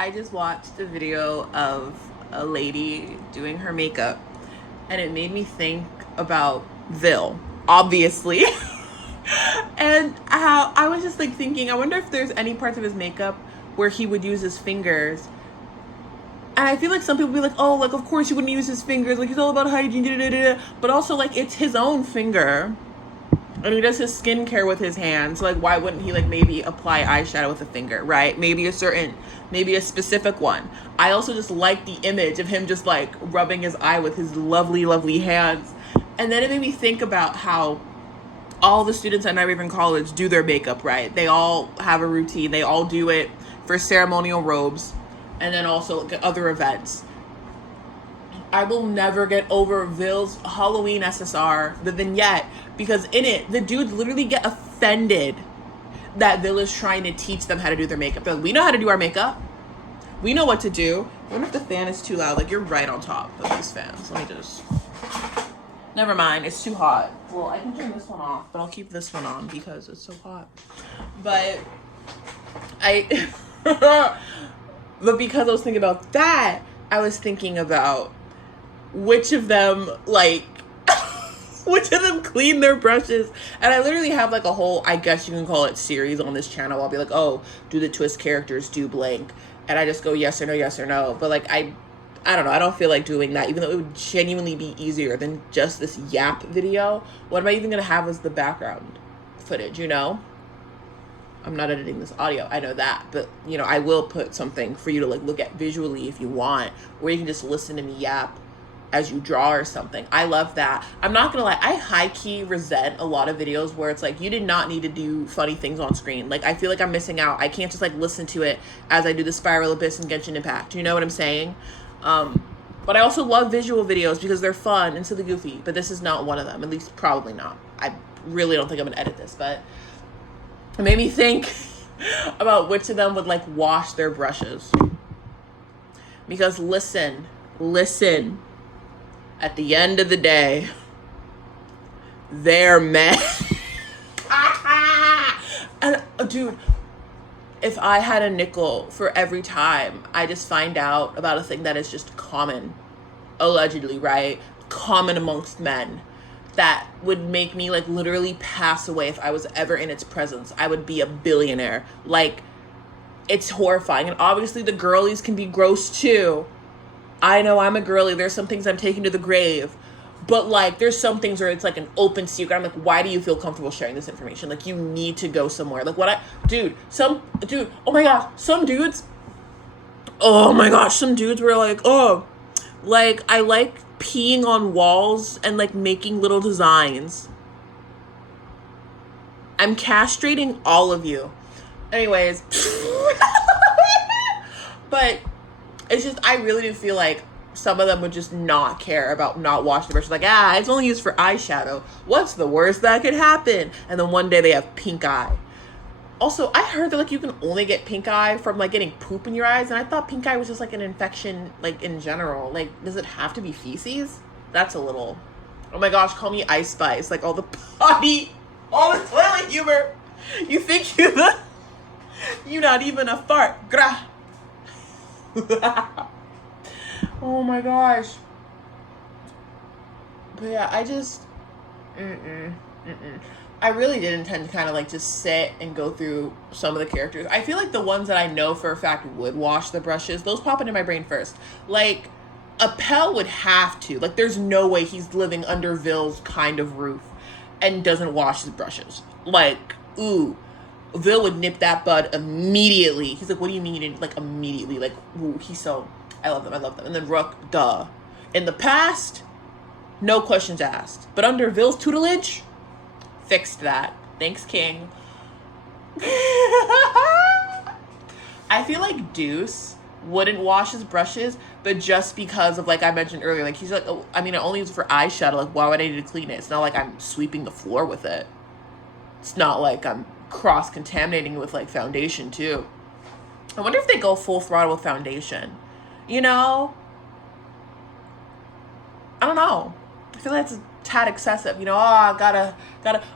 I just watched a video of a lady doing her makeup, and it made me think about Vil, obviously. And how I was just like thinking, I wonder if there's any parts of his makeup where he would use his fingers. And I feel like some people be like, oh, like, of course he wouldn't use his fingers. Like, he's all about hygiene, da, da, da, da. But also, like, it's his own finger. And he does his skincare with his hands. So, like, why wouldn't he, like, maybe apply eyeshadow with a finger, right? Maybe a specific one. I also just like the image of him just, like, rubbing his eye with his lovely, lovely hands. And then it made me think about how all the students at Night Raven College do their makeup, right? They all have a routine. They all do it for ceremonial robes and then also like, other events. I will never get over Vil's Halloween SSR, the vignette, because in it, the dudes literally get offended that Vil is trying to teach them how to do their makeup. They're like, we know how to do our makeup. We know what to do. I wonder if the fan is too loud. Like, you're right on top of these fans. Let me just... Never mind, it's too hot. Well, I can turn this one off, but I'll keep this one on because it's so hot. But but because I was thinking about that, I was thinking about which of them, like, which of them clean their brushes. And I literally have, like, a whole, I guess you can call it series on this channel. I'll be like, oh, do the twist characters do blank? And I just go yes or no, yes or no. But, like, I don't know. I don't feel like doing that, even though it would genuinely be easier than just this yap video. What am I even going to have as the background footage, you know? I'm not editing this audio. I know that. But, you know, I will put something for you to, like, look at visually if you want. Or you can just listen to me yap as you draw or something. I love that. I'm not going to lie. I high-key resent a lot of videos where it's like, you did not need to do funny things on screen. Like, I feel like I'm missing out. I can't just, like, listen to it as I do the Spiral Abyss and Genshin Impact. You know what I'm saying? But I also love visual videos because they're fun and silly goofy, but this is not one of them, at least probably not. I really don't think I'm gonna edit this, but it made me think about which of them would like wash their brushes. Because listen, at the end of the day, they're men. And dude, if I had a nickel for every time I just find out about a thing that is just common, allegedly, right? Common amongst men, that would make me like literally pass away if I was ever in its presence, I would be a billionaire. Like, it's horrifying. And obviously the girlies can be gross too. I know I'm a girly. There's some things I'm taking to the grave. But, like, there's some things where it's, like, an open secret. I'm like, why do you feel comfortable sharing this information? Like, you need to go somewhere. Like, oh my gosh, some dudes were like, oh, like, I like peeing on walls and, like, making little designs. I'm castrating all of you. Anyways. But it's just, I really do feel like some of them would just not care about not washing the brushes. Like, it's only used for eyeshadow. What's the worst that could happen? And then one day they have pink eye. Also, I heard that, like, you can only get pink eye from, like, getting poop in your eyes. And I thought pink eye was just, like, an infection, like, in general. Like, does it have to be feces? That's a little... Oh, my gosh, call me Ice Spice. Like, all the toilet humor. You think you're not even a fart. Grah. Oh my gosh. But yeah, I just, I really did intend to kind of like just sit and go through some of the characters. I feel like the ones that I know for a fact would wash the brushes, those pop into my brain first. Like, Appel would have to. Like, there's no way he's living under Vil's kind of roof and doesn't wash his brushes. Like, ooh. Vil would nip that bud immediately. He's like, what do you mean? Like, immediately. Like, ooh, he's so... I love them. And then Rook, duh. In the past, no questions asked. But under Vil's tutelage, fixed that. Thanks, King. I feel like Deuce wouldn't wash his brushes, but just because of, like I mentioned earlier, like, he's like, oh, I mean, I only use it for eyeshadow. Like, why would I need to clean it? It's not like I'm sweeping the floor with it. It's not like I'm cross-contaminating with, like, foundation, too. I wonder if they go full throttle with foundation. You know? I don't know. I feel like it's a tad excessive. You know, I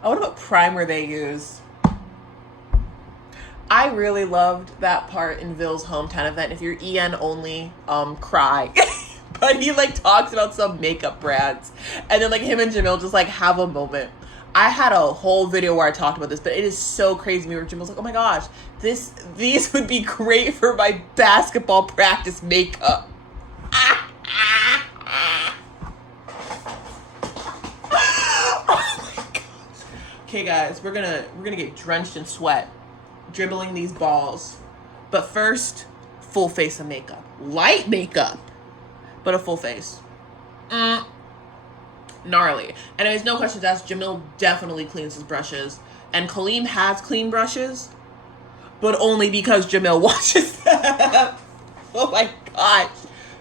wonder what primer they use. I really loved that part in Ville's hometown event. If you're EN only, cry. But he like talks about some makeup brands, and then like him and Jamil just like have a moment. I had a whole video where I talked about this, but it is so crazy. Me where Jamil's like, oh my gosh, these would be great for my basketball practice makeup. Oh my gosh. Okay, guys, we're gonna get drenched in sweat, dribbling these balls. But first, full face of makeup, light makeup, but a full face. Gnarly. Anyways, no questions asked. Jamil definitely cleans his brushes, and Kaleem has clean brushes, but only because Jamil washes them. Oh my gosh.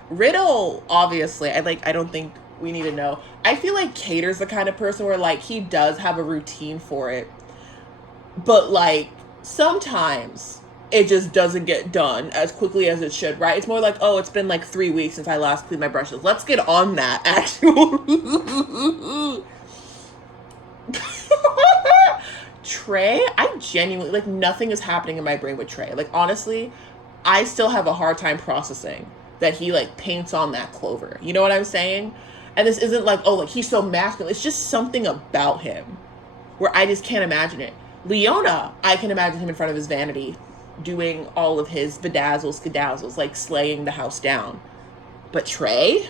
Riddle, obviously, I don't think we need to know. I feel like Cater's the kind of person where like he does have a routine for it, but like sometimes it just doesn't get done as quickly as it should, right? It's more like, oh, it's been like 3 weeks since I last cleaned my brushes. Let's get on that, actually. Trey, I genuinely, like, nothing is happening in my brain with Trey. Like, honestly, I still have a hard time processing that he, like, paints on that clover. You know what I'm saying? And this isn't like, oh, like, he's so masculine. It's just something about him where I just can't imagine it. Leona, I can imagine him in front of his vanity doing all of his bedazzles, skedazzles, like slaying the house down. But Trey,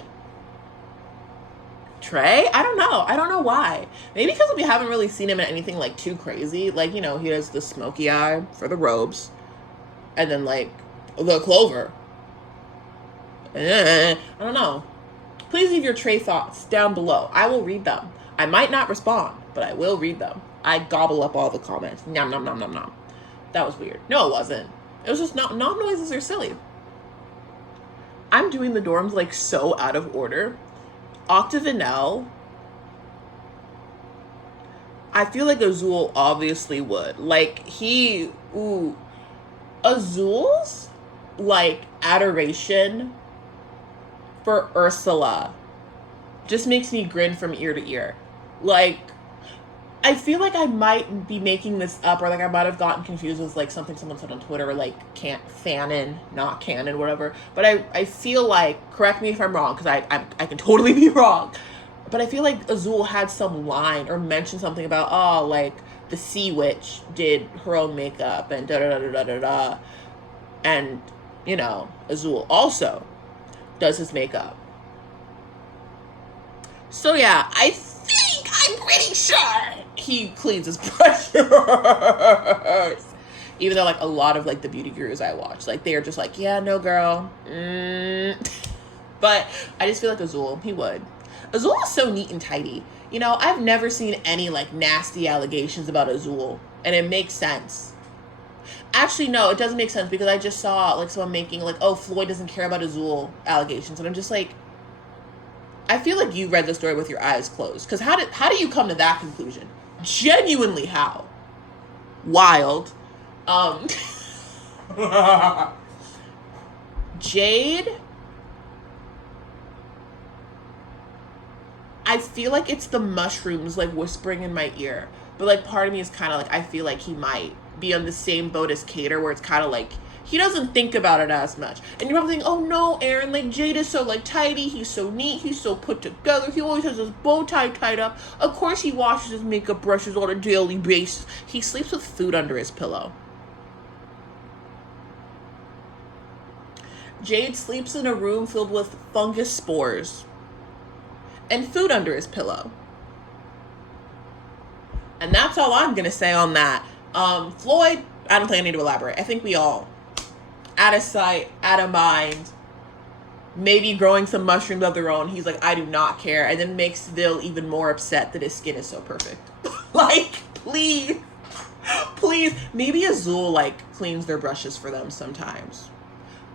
I don't know why. Maybe because we haven't really seen him in anything like too crazy. Like, you know, he has the smoky eye for the robes, and then like the clover. I don't know. Please leave your Trey thoughts down below. I will read them. I might not respond, but I will read them. I gobble up all the comments. Nom nom nom nom nom. That was weird. No, it wasn't. It was just knock noises are silly. I'm doing the dorms like so out of order. Octavinelle, I feel like Azul obviously would. Like Azul's like adoration for Ursula just makes me grin from ear to ear. Like, I feel like I might be making this up, or like I might have gotten confused with like something someone said on Twitter, or like fanon, not canon, whatever. But I feel like, correct me if I'm wrong, because I can totally be wrong. But I feel like Azul had some line or mentioned something about, oh, like the Sea Witch did her own makeup and da da da da da da. And, you know, Azul also does his makeup. So yeah, I'm pretty sure he cleans his brushes. Even though like a lot of like the beauty gurus I watch, like they are just like, yeah, no girl. But I just feel like Azul, he would. Azul is so neat and tidy. You know, I've never seen any like nasty allegations about Azul, and it makes sense. Actually, no, it doesn't make sense, because I just saw like someone making like, oh, Floyd doesn't care about Azul allegations, and I'm just like, I feel like you read the story with your eyes closed. Because how do you come to that conclusion? Genuinely, how? Wild. Jade, I feel like it's the mushrooms like whispering in my ear. But like part of me is kind of like, I feel like he might be on the same boat as Cater, where it's kind of like he doesn't think about it as much. And you're probably thinking, oh no, Aaron, like Jade is so like tidy, he's so neat, he's so put together, he always has his bow tie tied up. Of course he washes his makeup brushes on a daily basis. He sleeps with food under his pillow. Jade sleeps in a room filled with fungus spores and food under his pillow. And that's all I'm gonna say on that. Floyd, I don't think I need to elaborate. I think we all, out of sight, out of mind, maybe growing some mushrooms of their own, he's like, I do not care, and then makes Vil even more upset that his skin is so perfect. Like, please, maybe Azul like cleans their brushes for them sometimes.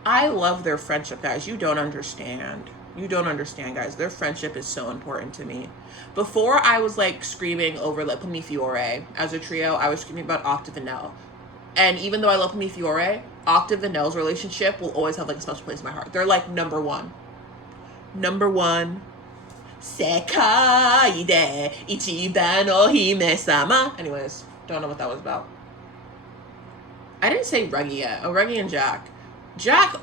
I love their friendship, guys. You don't understand, guys. Their friendship is so important to me. Before, I was like screaming over like Pumi Fiore as a trio. I was screaming about Octavinelle. And even though I love Pumi Fiore, Octavinelle's relationship will always have like a special place in my heart. They're like number one. Sekai de ichiban no hime-sama. Anyways, don't know what that was about. I didn't say Reggie yet. Oh, Reggie and Jack. Jack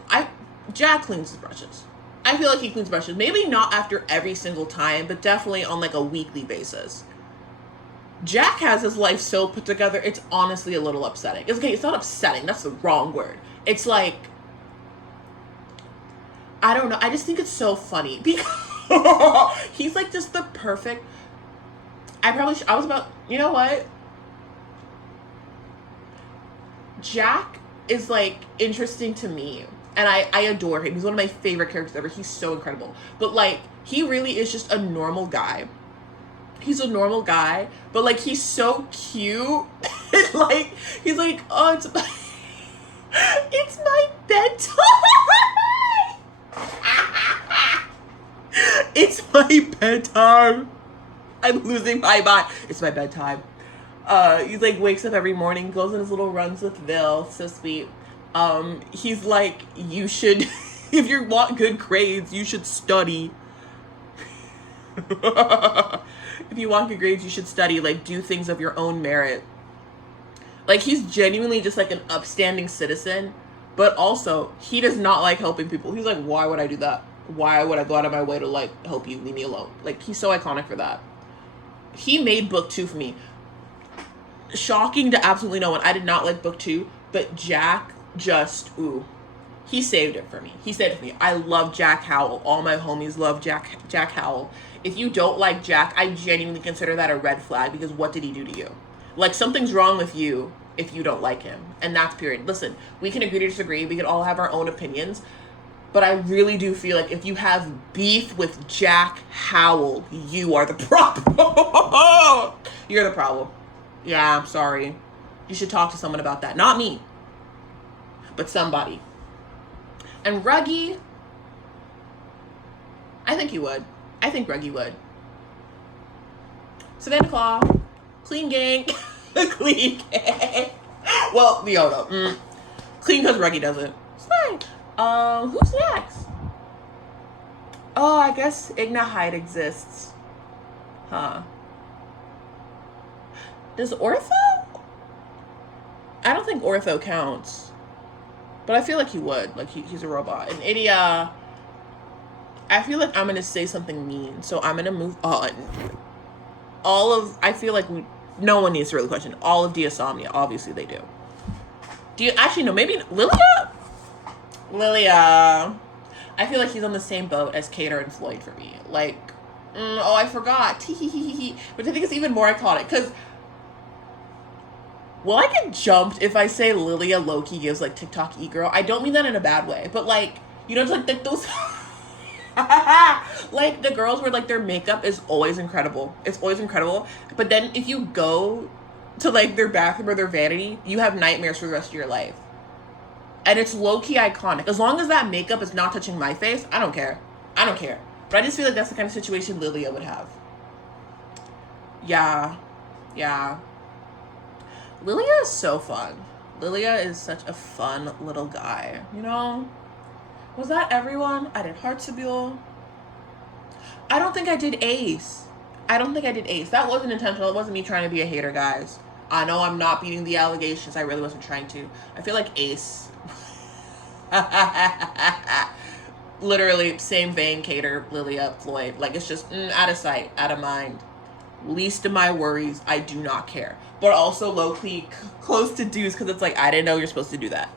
cleans his brushes. I feel like he cleans brushes. Maybe not after every single time, but definitely on like a weekly basis. Jack has his life so put together, it's honestly a little upsetting. It's okay, it's not upsetting, that's the wrong word. It's like, I don't know, I just think it's so funny because he's like just the perfect, you know what? Jack is like interesting to me. And I adore him. He's one of my favorite characters ever. He's so incredible. But, like, he really is just a normal guy. He's a normal guy. But, like, he's so cute. And, like, he's like, oh, it's my bedtime. It's my bedtime. I'm losing my mind. It's my bedtime. He's, like, wakes up every morning, goes on his little runs with Vil. So sweet. He's like, you should, if you want good grades, you should study. If you want good grades, you should study, like, do things of your own merit. Like, he's genuinely just, like, an upstanding citizen, but also, he does not like helping people. He's like, why would I do that? Why would I go out of my way to, like, help you? Leave me alone. Like, he's so iconic for that. He made book 2 for me. Shocking to absolutely no one. I did not like book 2, but Jack he saved it for me. He saved it for me. I love Jack Howell. All my homies love Jack Howell. If you don't like Jack, I genuinely consider that a red flag, because what did he do to you? Like, something's wrong with you if you don't like him. And that's period. Listen, we can agree to disagree. We can all have our own opinions. But I really do feel like if you have beef with Jack Howell, you are the problem. You're the problem. Yeah, I'm sorry. You should talk to someone about that. Not me. But somebody. And Ruggie, I think he would. I think Ruggie would. Savannah Claw, clean gang. Clean gang. Well, Leona. Clean because Ruggie doesn't. It's fine. Who's next? Oh, I guess Igna Hyde exists. Huh. Does Ortho? I don't think Ortho counts. But I feel like he would. Like, he's a robot. And Idia, I feel like I'm going to say something mean. So I'm going to move on. I feel like no one needs to really question. All of Diasomnia, obviously they do. Actually, no, maybe Lilia? Lilia. I feel like he's on the same boat as Kater and Floyd for me. Like, I forgot. Which I think is even more iconic. Because, well, I get jumped if I say Lilia Loki gives, like, TikTok e-girl. I don't mean that in a bad way. But, like, you know, it's like those... like, the girls where, like, their makeup is always incredible. It's always incredible. But then if you go to, like, their bathroom or their vanity, you have nightmares for the rest of your life. And it's low-key iconic. As long as that makeup is not touching my face, I don't care. I don't care. But I just feel like that's the kind of situation Lilia would have. Yeah. Yeah. Lilia is so fun. Lilia is such a fun little guy, you know? Was that everyone? I did Heartsabule. I don't think I did Ace. That wasn't intentional. It wasn't me trying to be a hater, guys. I know I'm not beating the allegations. I really wasn't trying to. I feel like Ace. Literally, same vein, Kater, Lilia, Floyd. Like, it's just out of sight, out of mind. Least of my worries. I do not care. But also low-key close to Deuce, because it's like, I didn't know you're supposed to do that.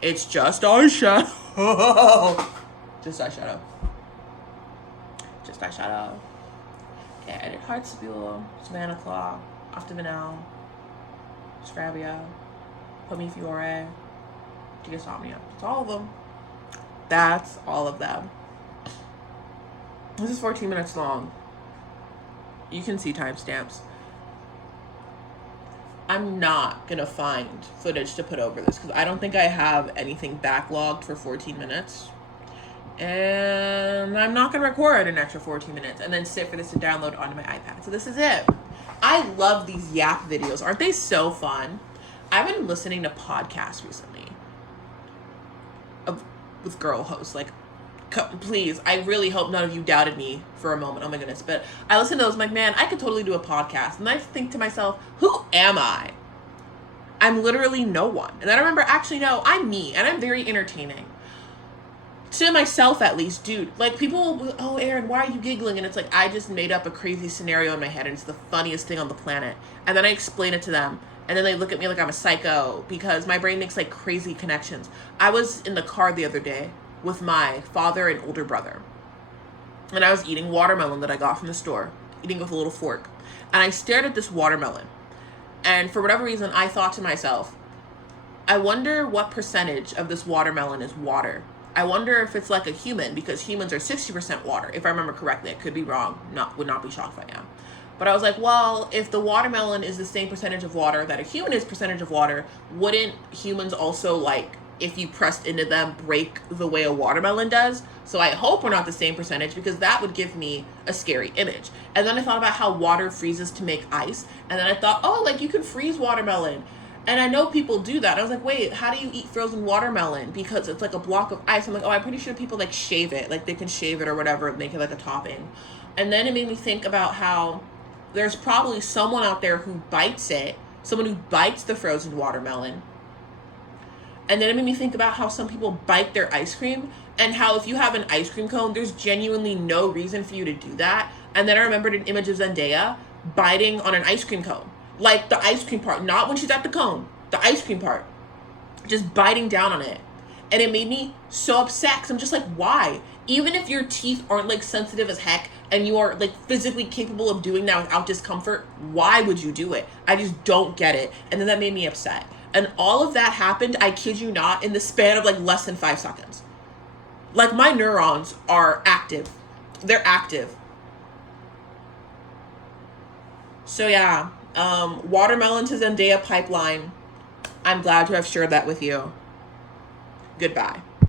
It's just eyeshadow. Just eyeshadow. Just eyeshadow. Okay, I did Heartsabule, Savannah Claw, Octavinelle, Scrabia, Pomi Fiore, Diasomnia. It's all of them. That's all of them. This is 14 minutes long. You can see timestamps. I'm not gonna find footage to put over this because I don't think I have anything backlogged for 14 minutes. And I'm not gonna record an extra 14 minutes and then sit for this to download onto my iPad. So this is it. I love these Yap videos. Aren't they so fun? I've been listening to podcasts recently with girl hosts. Like, please, I really hope none of you doubted me for a moment. Oh my goodness. But I listen to those, I'm like, man, I could totally do a podcast. And I think to myself, who am I? I'm literally no one. And then I remember, actually, no, I'm me, and I'm very entertaining. To myself, at least, dude. Like, people will, oh, Erin, why are you giggling? And it's like, I just made up a crazy scenario in my head, and it's the funniest thing on the planet. And then I explain it to them, and then they look at me like I'm a psycho, because my brain makes, like, crazy connections. I was in the car the other day with my father and older brother, and I was eating watermelon that I got from the store, eating with a little fork. And I stared at this watermelon, and for whatever reason, I thought to myself, I wonder what percentage of this watermelon is water. I wonder if it's like a human, because humans are 60% water, if I remember correctly. I could be wrong. Would not be shocked if I am. But I was like, well, if the watermelon is the same percentage of water that a human is percentage of water, wouldn't humans also, like, if you pressed into them, break the way a watermelon does? So I hope we're not the same percentage, because that would give me a scary image. And then I thought about how water freezes to make ice. And then I thought, oh, like, you could freeze watermelon. And I know people do that. I was like, wait, how do you eat frozen watermelon? Because it's like a block of ice. I'm like, oh, I'm pretty sure people like shave it. Like, they can shave it or whatever, make it like a topping. And then it made me think about how there's probably someone out there who bites it, someone who bites the frozen watermelon. And then it made me think about how some people bite their ice cream, and how if you have an ice cream cone, there's genuinely no reason for you to do that. And then I remembered an image of Zendaya biting on an ice cream cone. Like, the ice cream part, not when she's at the cone, the ice cream part, just biting down on it. And it made me so upset, because I'm just like, why? Even if your teeth aren't, like, sensitive as heck, and you are, like, physically capable of doing that without discomfort, why would you do it? I just don't get it. And then that made me upset. And all of that happened, I kid you not, in the span of, like, less than 5 seconds. Like, my neurons are active. They're active. So, yeah. Watermelon to Zendaya pipeline. I'm glad to have shared that with you. Goodbye.